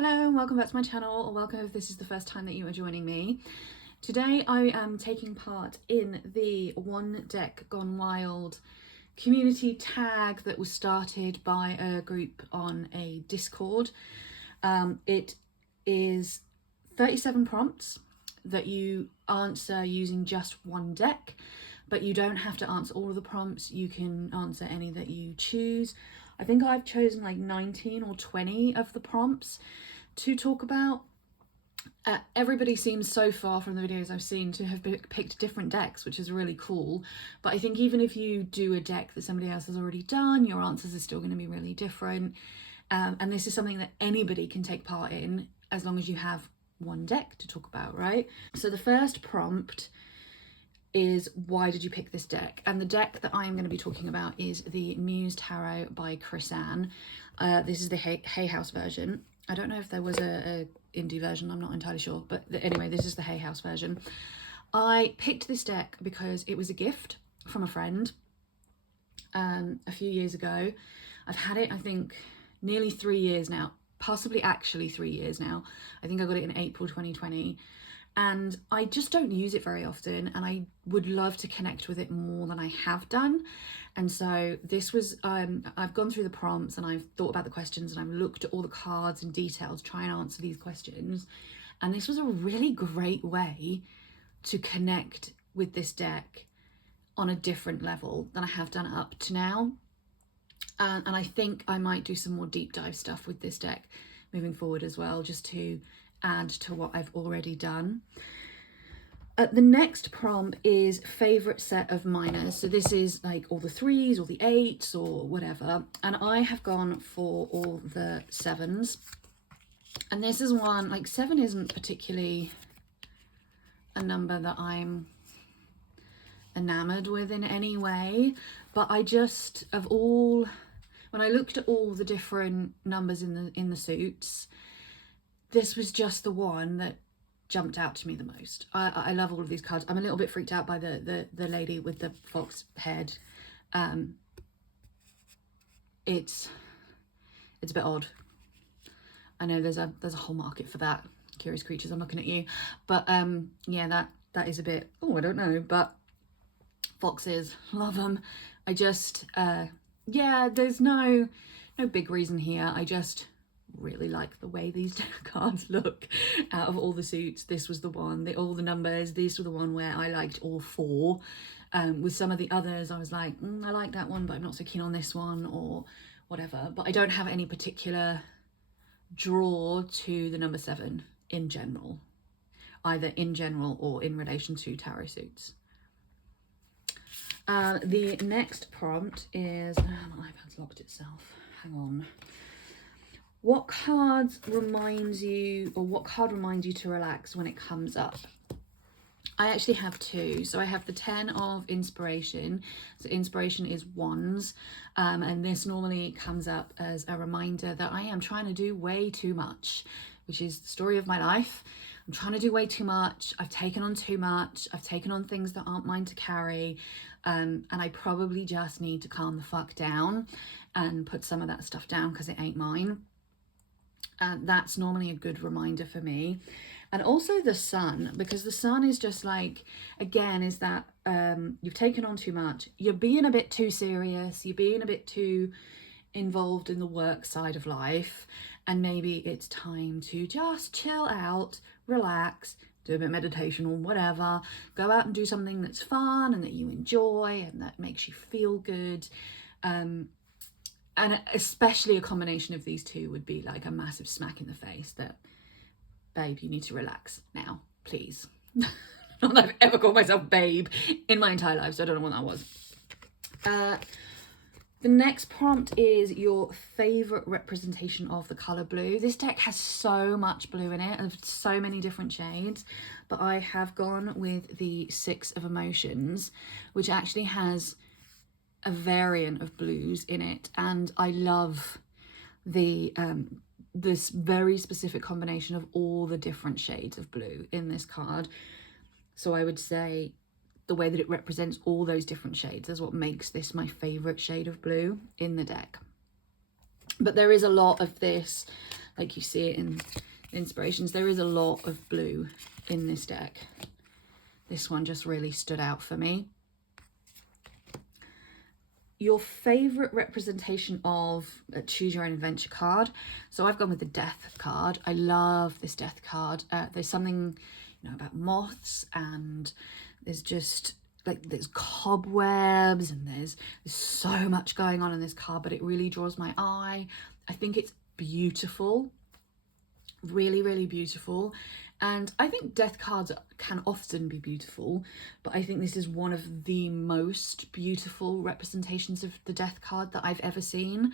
Hello and welcome back to my channel, or welcome if this is the first time that you are joining me. Today I am taking part in the One Deck Gone Wild community tag that was started by a group on a Discord. It is 37 prompts that you answer using just one deck, but you don't have to answer all of the prompts. You can answer any that you choose. I think I've chosen like 19 or 20 of the prompts to talk about. Everybody seems so far from the videos I've seen to have picked different decks, which is really cool. But I think even if you do a deck that somebody else has already done, your answers are still going to be really different. And this is something that anybody can take part in as long as you have one deck to talk about, right? So the first prompt is, why did you pick this deck? And the deck that I'm going to be talking about is the Muse Tarot by Chris Ann. This is the Hay House version. I don't know if there was a indie version, I'm not entirely sure, but anyway, this is the Hay House version. I picked this deck because it was a gift from a friend a few years ago. I've had it, I think, nearly 3 years now, possibly actually 3 years now. I think I got it in April 2020. And I just don't use it very often, and I would love to connect with it more than I have done. And so this was, I've gone through the prompts and I've thought about the questions and I've looked at all the cards and details, try and answer these questions. And this was a really great way to connect with this deck on a different level than I have done up to now. And I think I might do some more deep dive stuff with this deck moving forward as well, just to add to what I've already done. The next prompt is favourite set of minors. So this is like all the 3s or the 8s or whatever. And I have gone for all the 7s. And this is one, like 7 isn't particularly a number that I'm enamoured with in any way. But I just, when I looked at all the different numbers in the suits, this was just the one that jumped out to me the most. I love all of these cards. I'm a little bit freaked out by the lady with the fox head. It's a bit odd. I know there's a whole market for that. Curious creatures, I'm looking at you. But yeah, that is a bit, oh, I don't know. But foxes, love them. I just, yeah, there's no big reason here. I just really like the way these cards look. Out of all the suits, this was the one, all the numbers, these were the one where I liked all 4. With some of the others I was like, I like that one but I'm not so keen on this one or whatever. But I don't have any particular draw to the number 7 in general, either in general or in relation to tarot suits. The next prompt is, my iPad's locked itself, hang on. What cards reminds you, or what card reminds you to relax when it comes up? I actually have 2. So I have the 10 of inspiration. So inspiration is wands. And this normally comes up as a reminder that I am trying to do way too much, which is the story of my life. I'm trying to do way too much. I've taken on too much. I've taken on things that aren't mine to carry. And I probably just need to calm the fuck down and put some of that stuff down because it ain't mine. That's normally a good reminder for me. And also the sun, because the sun is just like, again, is that you've taken on too much, you're being a bit too serious, you're being a bit too involved in the work side of life, and maybe it's time to just chill out, relax, do a bit of meditation or whatever, go out and do something that's fun and that you enjoy and that makes you feel good. And especially a combination of these two would be like a massive smack in the face that, babe, you need to relax now, please. Not that I've ever called myself babe in my entire life, so I don't know what that was. The next prompt is your favourite representation of the colour blue. This deck has so much blue in it, of so many different shades, but I have gone with the 6 of emotions, which actually has a variant of blues in it, and I love the this very specific combination of all the different shades of blue in this card. So I would say the way that it represents all those different shades is what makes this my favorite shade of blue in the deck. But there is a lot of this like you see it in inspirations. There is a lot of blue in this deck. This one just really stood out for me. Your favorite representation of a choose your own adventure card. So I've gone with the death card. I love this death card. There's something, you know, about moths, and there's just like there's cobwebs, and there's so much going on in this card, but it really draws my eye. I think it's beautiful, really, really beautiful. And I think death cards can often be beautiful, but I think this is one of the most beautiful representations of the death card that I've ever seen.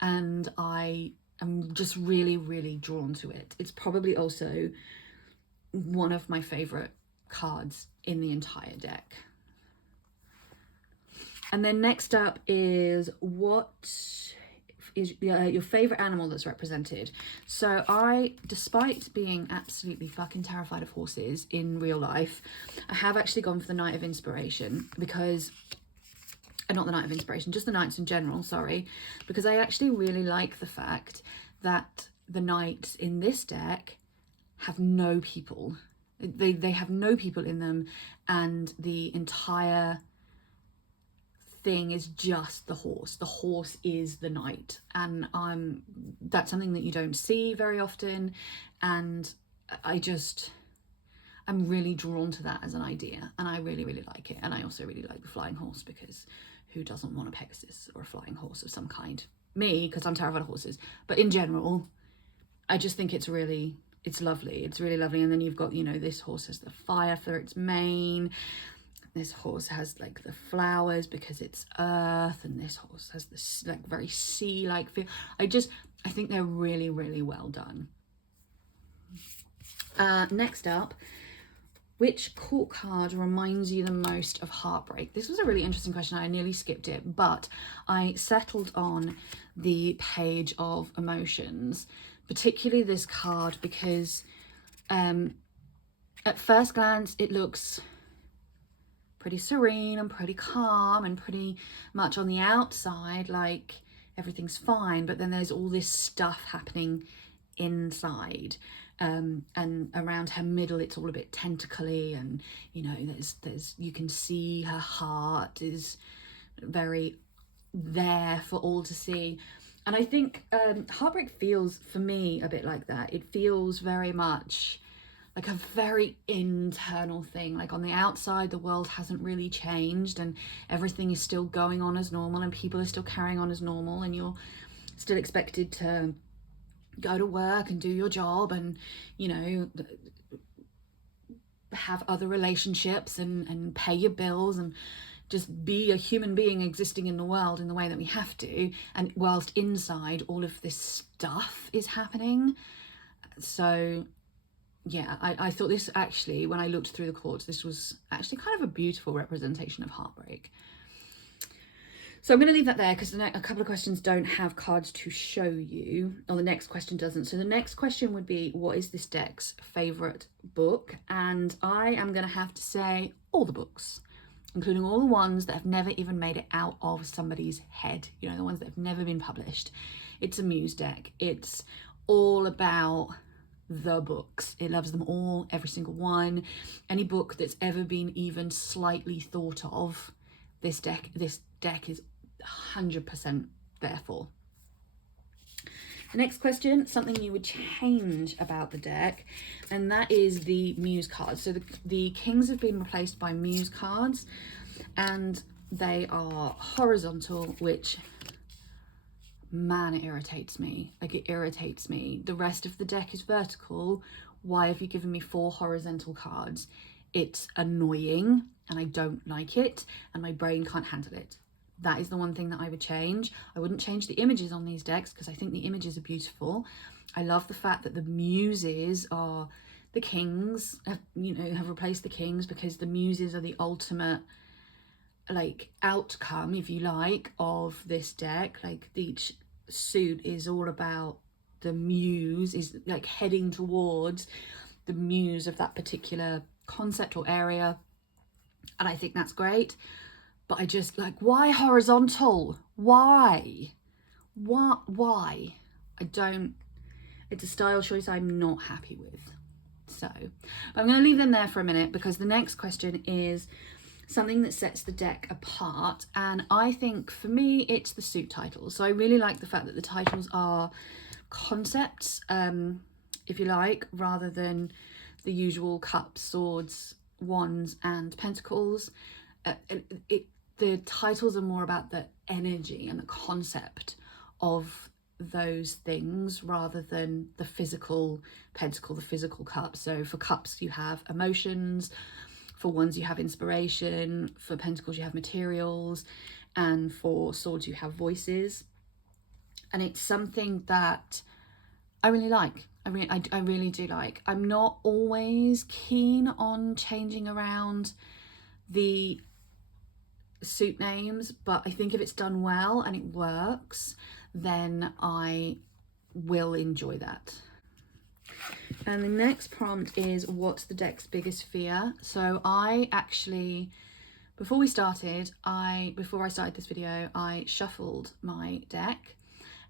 And I am just really, really drawn to it. It's probably also one of my favorite cards in the entire deck. And then next up is what is your favorite animal that's represented. So I, despite being absolutely fucking terrified of horses in real life, I have actually gone for the Knight of Inspiration, because not the Knight of Inspiration, just the knights in general, sorry, because I actually really like the fact that the knights in this deck have no people. They have no people in them, and the entire thing is just the horse. The horse is the knight, and that's something that you don't see very often, and I'm really drawn to that as an idea, and I really, really like it. And I also really like the flying horse, because who doesn't want a Pegasus or a flying horse of some kind? Me, because I'm terrified of horses, but in general I just think it's lovely. It's really lovely. And then you've got, you know, this horse has the fire for its mane. This horse has like the flowers because it's earth, and this horse has this like very sea-like feel. I think they're really, really well done. Next up, which court card reminds you the most of Heartbreak? This was a really interesting question. I nearly skipped it, but I settled on the Page of Emotions, particularly this card, because at first glance it looks pretty serene and pretty calm and pretty much on the outside like everything's fine, but then there's all this stuff happening inside, and around her middle it's all a bit tentacly, and you know there's you can see her heart is very there for all to see. And I think Heartbreak feels for me a bit like that. It feels very much like a very internal thing. Like on the outside, the world hasn't really changed, and everything is still going on as normal, and people are still carrying on as normal, and you're still expected to go to work and do your job, and, you know, have other relationships and pay your bills and just be a human being existing in the world in the way that we have to. And whilst inside, all of this stuff is happening. So yeah, I thought this actually, when I looked through the chords, this was actually kind of a beautiful representation of Heartbreak. So I'm going to leave that there, because a couple of questions don't have cards to show you, or the next question doesn't. So the next question would be, what is this deck's favourite book? And I am going to have to say all the books, including all the ones that have never even made it out of somebody's head, you know, the ones that have never been published. It's a Muse deck. It's all about the books. It loves them all, every single one. Any book that's ever been even slightly thought of, this deck is 100% there for. The next question, something you would change about the deck, and that is the Muse cards. So the Kings have been replaced by Muse cards, and they are horizontal, which, man, it irritates me. Like, it irritates me. The rest of the deck is vertical. Why have you given me 4 horizontal cards? It's annoying, and I don't like it, and my brain can't handle it. That is the one thing that I would change. I wouldn't change the images on these decks, because I think the images are beautiful. I love the fact that the Muses are the Kings, have replaced the Kings, because the Muses are the ultimate, like, outcome, if you like, of this deck. Like, each suit is all about the Muse, is like heading towards the Muse of that particular concept or area, and I think that's great. But I just, like, why horizontal? Why? I don't It's a style choice I'm not happy with. So, but I'm going to leave them there for a minute, because the next question is something that sets the deck apart, and I think for me it's the suit titles. So I really like the fact that the titles are concepts, if you like, rather than the usual cups, swords, wands and pentacles. The titles are more about the energy and the concept of those things rather than the physical pentacle, the physical cup. So for cups you have emotions, for wands you have inspiration, for pentacles you have materials, and for swords you have voices. And it's something that I really like. I really do like. I'm not always keen on changing around the suit names, but I think if it's done well and it works, then I will enjoy that. And the next prompt is, what's the deck's biggest fear? So I actually, before I started this video, I shuffled my deck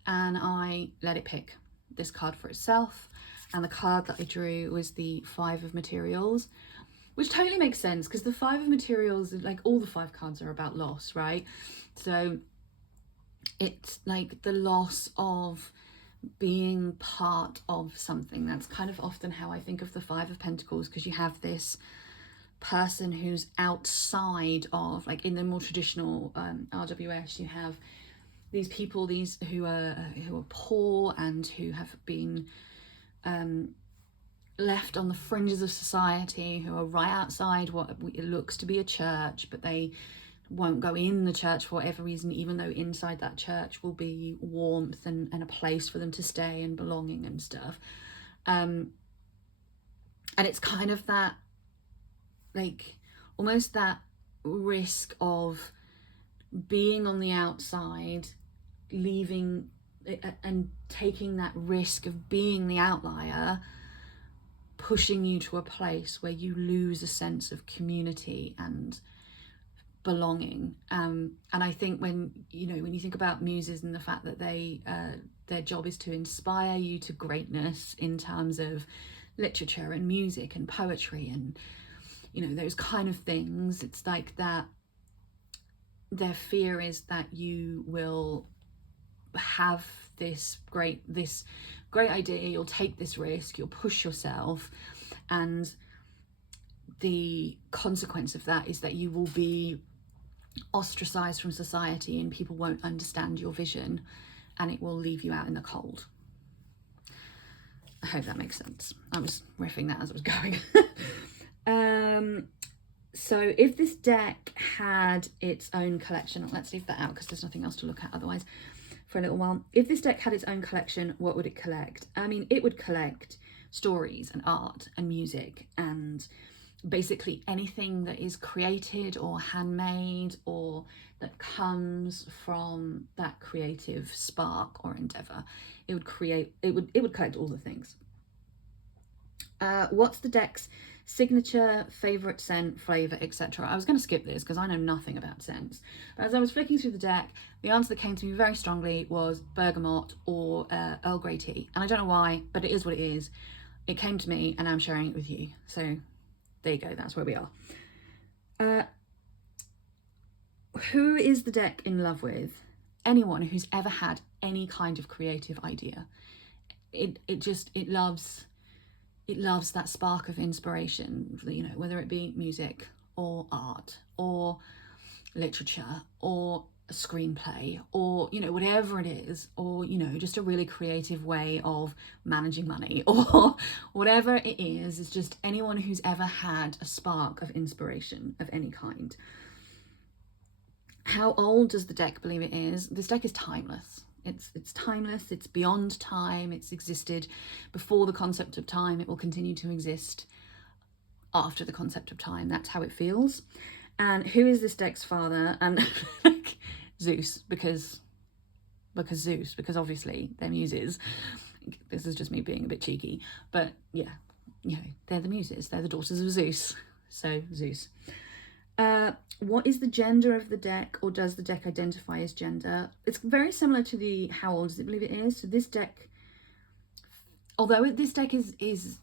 and I let it pick this card for itself, and the card that I drew was the 5 of materials, which totally makes sense because the 5 of materials, like all the 5 cards, are about loss, right? So it's like the loss of being part of something. That's kind of often how I think of the 5 of Pentacles, because you have this person who's outside of, like in the more traditional RWS, you have these people, these who are poor and who have been left on the fringes of society, who are right outside what it looks to be a church, but they won't go in the church for whatever reason, even though inside that church will be warmth and a place for them to stay and belonging and stuff. And it's kind of that, like, almost that risk of being on the outside, leaving and taking that risk of being the outlier, pushing you to a place where you lose a sense of community and belonging. And I think when you think about muses and the fact that they their job is to inspire you to greatness in terms of literature and music and poetry and those kind of things, it's like that their fear is that you will have this great idea, you'll take this risk, you'll push yourself, and the consequence of that is that you will be ostracized from society and people won't understand your vision and it will leave you out in the cold. I hope that makes sense. I was riffing that as I was going. So if this deck had its own collection, let's leave that out because there's nothing else to look at otherwise for a little while. If this deck had its own collection, what would it collect? I mean, it would collect stories and art and music and basically anything that is created or handmade or that comes from that creative spark or endeavor. It would collect all the things. What's the deck's signature, favorite scent, flavor, etc.? I was going to skip this because I know nothing about scents, but as I was flicking through the deck, the answer that came to me very strongly was bergamot or Earl Grey tea, and I don't know why, but it is what it is. It came to me and I'm sharing it with you, so there you go, that's where we are. Who is the deck in love with? Anyone who's ever had any kind of creative idea. It loves that spark of inspiration, whether it be music or art or literature or a screenplay or whatever it is, or just a really creative way of managing money or whatever it is. It's just anyone who's ever had a spark of inspiration of any kind. How old does the deck believe it is? This deck is timeless. It's timeless, it's beyond time, it's existed before the concept of time, it will continue to exist after the concept of time. That's how it feels. And who is this deck's father? And Zeus, because obviously they're muses. This is just me being a bit cheeky, but yeah, they're the muses, they're the daughters of Zeus, so Zeus. What is the gender of the deck, or does the deck identify as gender? It's very similar to the how old does it believe it is. So this deck, although this deck is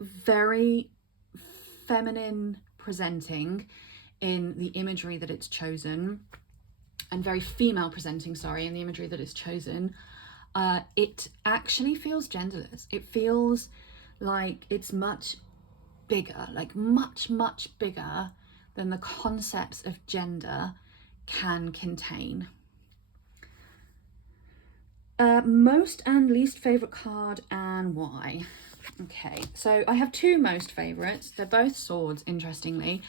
very feminine presenting in the imagery that it's chosen, and very female presenting, sorry, in the imagery that it's chosen, it actually feels genderless. It feels like it's much bigger, like much bigger than the concepts of gender can contain. Most and least favourite card, and why? Okay, so I have two most favourites. They're both swords, interestingly,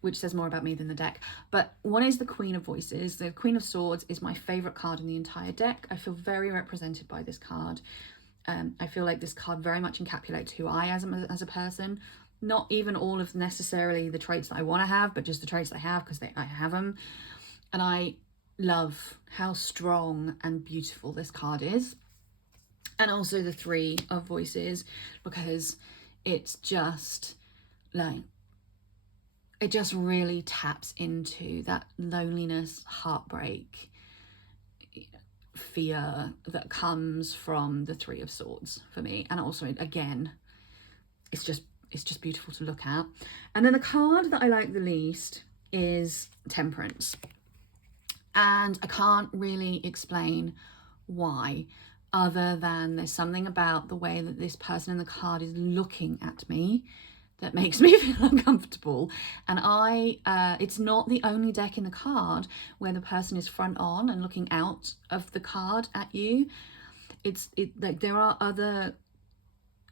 which says more about me than the deck. But one is the Queen of Voices. The Queen of Swords is my favourite card in the entire deck. I feel very represented by this card. I feel like this card very much encapsulates who I am as a person. Not even all of necessarily the traits that I want to have, but just the traits I have, because I have them. And I love how strong and beautiful this card is. And also the Three of Voices, because it's just like, it just really taps into that loneliness, heartbreak, fear that comes from the Three of Swords for me. And also, again, it's just beautiful to look at. And then the card that I like the least is Temperance. And I can't really explain why, other than there's something about the way that this person in the card is looking at me that makes me feel uncomfortable. And it's not the only deck in the card where the person is front on and looking out of the card at you. Like, there are other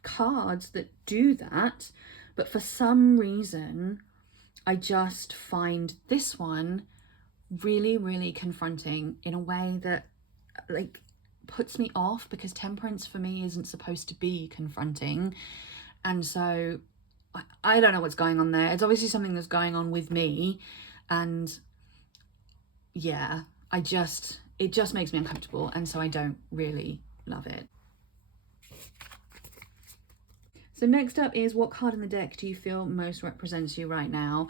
cards that do that, but for some reason I just find this one really confronting in a way that like puts me off, because Temperance for me isn't supposed to be confronting. And so I don't know what's going on there. It's obviously something that's going on with me, and yeah, it just makes me uncomfortable, and so I don't really love it. So next up is, what card in the deck do you feel most represents you right now?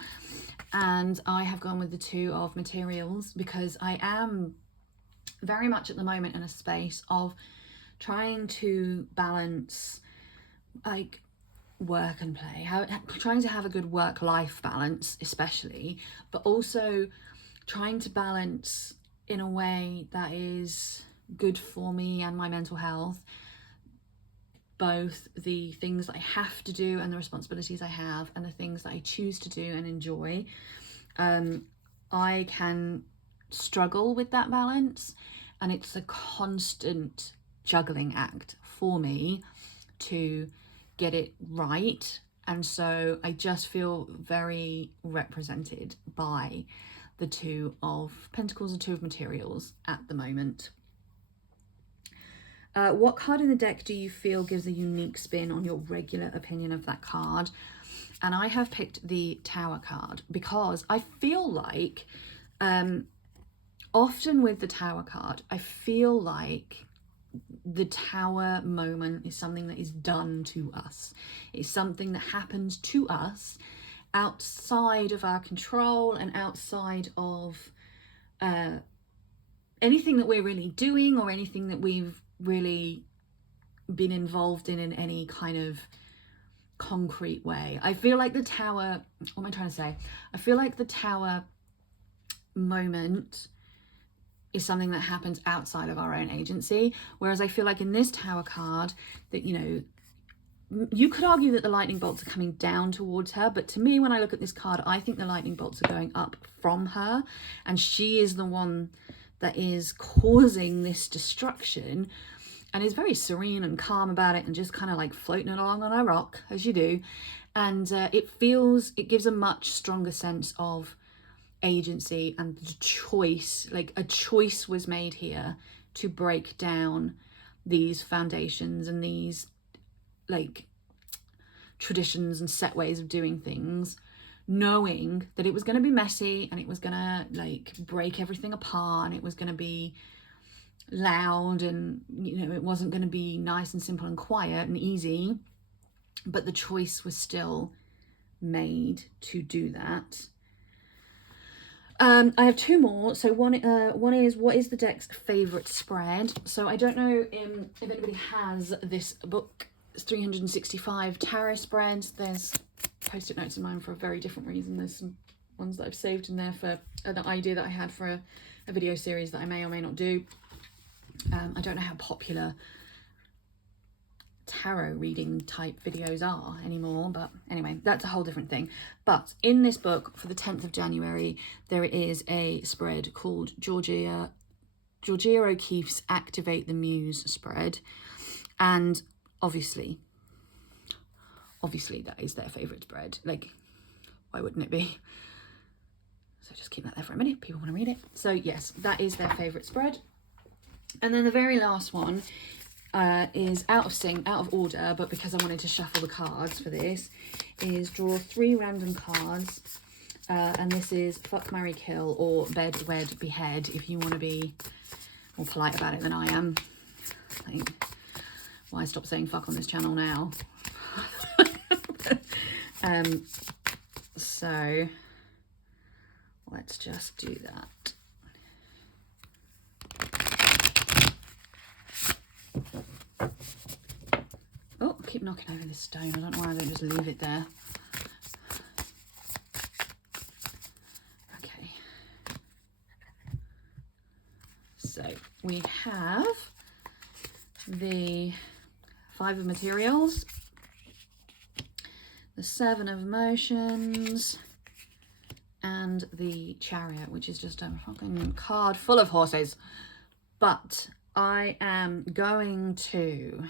And I have gone with the Two of Materials, because I am very much at the moment in a space of trying to balance like work and play, trying to have a good work-life balance especially, but also trying to balance in a way that is good for me and my mental health, both the things that I have to do and the responsibilities I have, and the things that I choose to do and enjoy. I can struggle with that balance, and it's a constant juggling act for me to get it right. And so I just feel very represented by the Two of Pentacles and Two of Materials at the moment. What card in the deck do you feel gives a unique spin on your regular opinion of that card? And I have picked the Tower card, because I feel like often with the Tower card, I feel like the Tower moment is something that is done to us. It's something that happens to us outside of our control and outside of anything that we're really doing, or anything that we've really been involved in any kind of concrete way. I feel like the Tower, what am I trying to say? I feel like the Tower moment is something that happens outside of our own agency, whereas I feel like in this Tower card that, you know, you could argue that the lightning bolts are coming down towards her, but to me, when I look at this card, I think the lightning bolts are going up from her, and she is the one that is causing this destruction, and is very serene and calm about it, and just kind of like floating along on a rock, as you do. And it gives a much stronger sense of agency and the choice. Like, a choice was made here to break down these foundations and these like traditions and set ways of doing things, knowing that it was going to be messy, and it was going to like break everything apart, and it was going to be loud, and you know, it wasn't going to be nice and simple and quiet and easy, but the choice was still made to do that. I have two more. So one is, what is the deck's favourite spread? So I don't know if anybody has this book. It's 365 tarot spreads. There's post-it notes in mine for a very different reason. There's some ones that I've saved in there for the idea that I had for a video series that I may or may not do. I don't know how popular tarot reading type videos are anymore, but anyway, that's a whole different thing. But in this book for the 10th of January, there is a spread called Georgia O'Keeffe's Activate the Muse spread, and obviously that is their favourite spread. Like, why wouldn't it be? So just keep that there for a minute, people want to read it. So yes, that is their favourite spread. And then the very last one is out of order, but because I wanted to shuffle the cards for this, is draw 3 random cards. And this is Fuck, Marry, Kill, or Bed, Wed, Behead, if you want to be more polite about it than I am. Like, why stop saying fuck on this channel now? So let's just do that. Oh, I keep knocking over this stone. I don't know why I don't just leave it there. Okay. So we have the 5 of Materials, the 7 of Emotions, and the Chariot, which is just a fucking card full of horses. But I am going to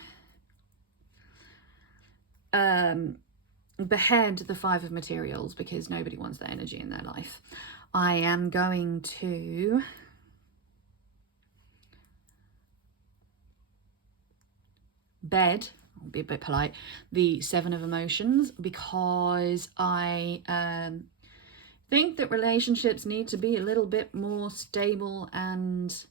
behead the 5 of Materials because nobody wants that energy in their life. I am going to bed, I'll be a bit polite, the 7 of Emotions, because I think that relationships need to be a little bit more stable and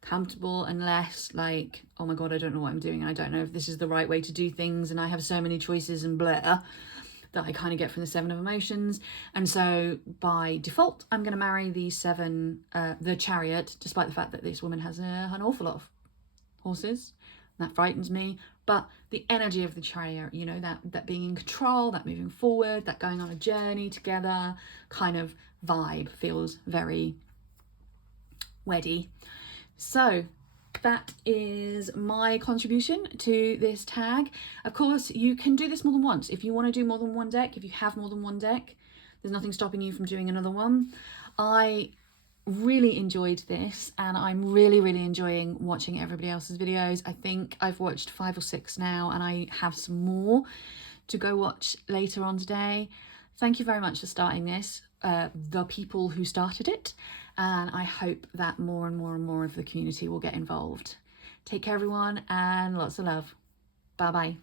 comfortable, and less like, oh my god, I don't know what I'm doing, I don't know if this is the right way to do things, and I have so many choices and blah, that I kind of get from the 7 of Emotions. And so by default, I'm going to marry the the Chariot, despite the fact that this woman has an awful lot of horses. That frightens me, but the energy of the Chariot, you know, that being in control, that moving forward, that going on a journey together kind of vibe feels very weddy. So that is my contribution to this tag. Of course, you can do this more than once. If you want to do more than one deck, if you have more than one deck, there's nothing stopping you from doing another one. I really enjoyed this, and I'm really enjoying watching everybody else's videos. I think I've watched 5 or 6 now, and I have some more to go watch later on today. Thank you very much for starting this, the people who started it, and I hope that more and more of the community will get involved. Take care everyone, and lots of love. Bye bye.